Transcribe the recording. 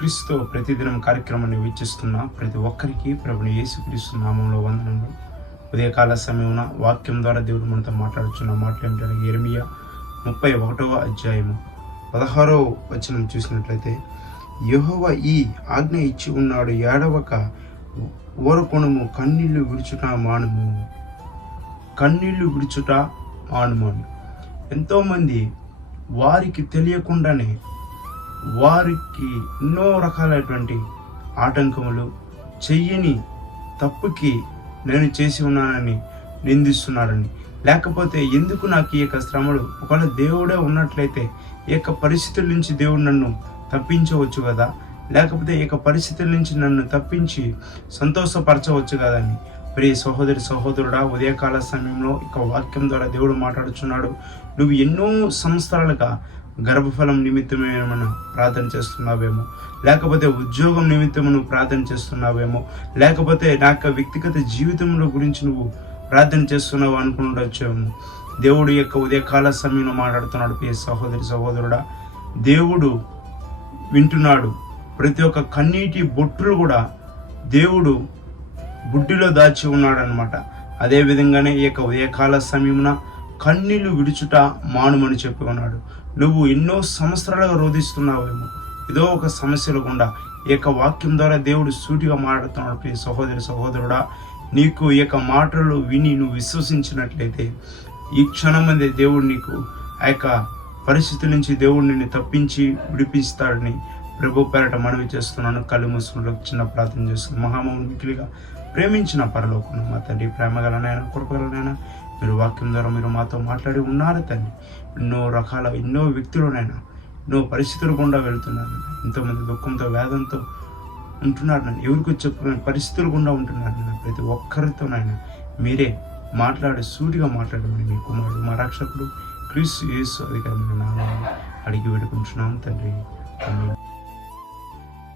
క్రీస్తు ప్రతిదినం కార్యక్రమాన్ని వీక్షిస్తున్న ప్రతి ఒక్కరికి ప్రభుని యేసుక్రీస్తు నామంలో వందనములు. ఉదయకాల సమయమున వాక్యం ద్వారా దేవుడు మనతో మాట్లాడుచున్న మాటలు ఏమిటంటే యిర్మీయా 31వ అధ్యాయము 16వ వచనం చూసినట్లయితే, యెహోవా ఈ ఆజ్ఞ ఇచ్చి ఉన్నాడు, ఏడవక ఊరకొనుము, కన్నీళ్లు విడుచుట మానుము. కన్నీళ్లు విడుచుట మానుము. ఎంతోమంది వారికి తెలియకుండానే వారికి ఎన్నో రకాలైనటువంటి ఆటంకములు, చెయ్యని తప్పుకి నేను చేసి ఉన్నానని నిందిస్తున్నారని, లేకపోతే ఎందుకు నాకు ఈ యొక్క శ్రమలు, ఒకవేళ దేవుడే ఉన్నట్లయితే ఈ యొక్క పరిస్థితుల నుంచి దేవుడు నన్ను తప్పించవచ్చు కదా, లేకపోతే ఈ యొక్క పరిస్థితుల నుంచి నన్ను తప్పించి సంతోషపరచవచ్చు కదా అని. ప్రియ సహోదరుడా, ఉదయకాల సమయంలో ఇక వాక్యం ద్వారా దేవుడు మాట్లాడుచున్నాడు. నువ్వు ఎన్నో సంవత్సరాలుగా గర్భఫలం నిమిత్తమే ఏమైనా ప్రార్థన చేస్తున్నావేమో, లేకపోతే ఉద్యోగం నిమిత్తం నువ్వు ప్రార్థన చేస్తున్నావేమో, లేకపోతే నా యొక్క వ్యక్తిగత జీవితంలో గురించి నువ్వు ప్రార్థన చేస్తున్నావు అనుకుంటొచ్చేమో. దేవుడు యొక్క ఉదయకాల సమయంలో మాట్లాడుతున్నాడు. ప్రియ సహోదరుడా, దేవుడు వింటున్నాడు. ప్రతి ఒక్క కన్నీటి బొట్టులు కూడా దేవుడు బుడ్డిలో దాచి ఉన్నాడు అనమాట. అదేవిధంగానే ఈ యొక్క ఉదయకాల సమయమున కన్నీళ్లు విడుచుట మానుమని చెప్పి ఉన్నాడు. నువ్వు ఎన్నో సంవత్సరాలుగా రోధిస్తున్నావేమో, ఏదో ఒక సమస్యలు గుండా ఈ యొక్క వాక్యం ద్వారా దేవుడు సూటిగా మాట్లాడుతున్నాడు. ప్రియ సహోదరుడా, నీకు ఈ యొక్క మాటలు విని నువ్వు విశ్వసించినట్లయితే ఈ క్షణం మంది దేవుడు నీకు ఆ యొక్క పరిస్థితి నుంచి దేవుడు నిన్ను తప్పించి విడిపిస్తాడని ప్రభు పేరట మనవి చేస్తున్నాను. కళ్ళు మూసుకుని చిన్న ప్రార్థన చేస్తున్నాను. మహామౌనికిగా ప్రేమించిన పరలోకం మా తండ్రి, ప్రేమగలనైనా కృపగలనైనా మీరు వాక్యం ద్వారా మీరు మాతో మాట్లాడి ఉన్నారు తండ్రి. ఎన్నో వ్యక్తులనైనా ఎన్నో పరిస్థితులు గుండా వెళ్తున్నారు. ఎంతోమంది దుఃఖంతో వేదంతో ఉంటున్నారు. నన్ను ఎవరికి చెప్పుకునే పరిస్థితులు గుండా ఉంటున్నారు. ప్రతి ఒక్కరితోనైనా మీరే మాట్లాడి సూటిగా మాట్లాడమని మీ కుమారుడు మా రక్షకుడు క్రీస్తు యేసు అధికారమైన నామములో అడిగి వేడుకుంటున్నాం తండ్రి. ఆమేన్.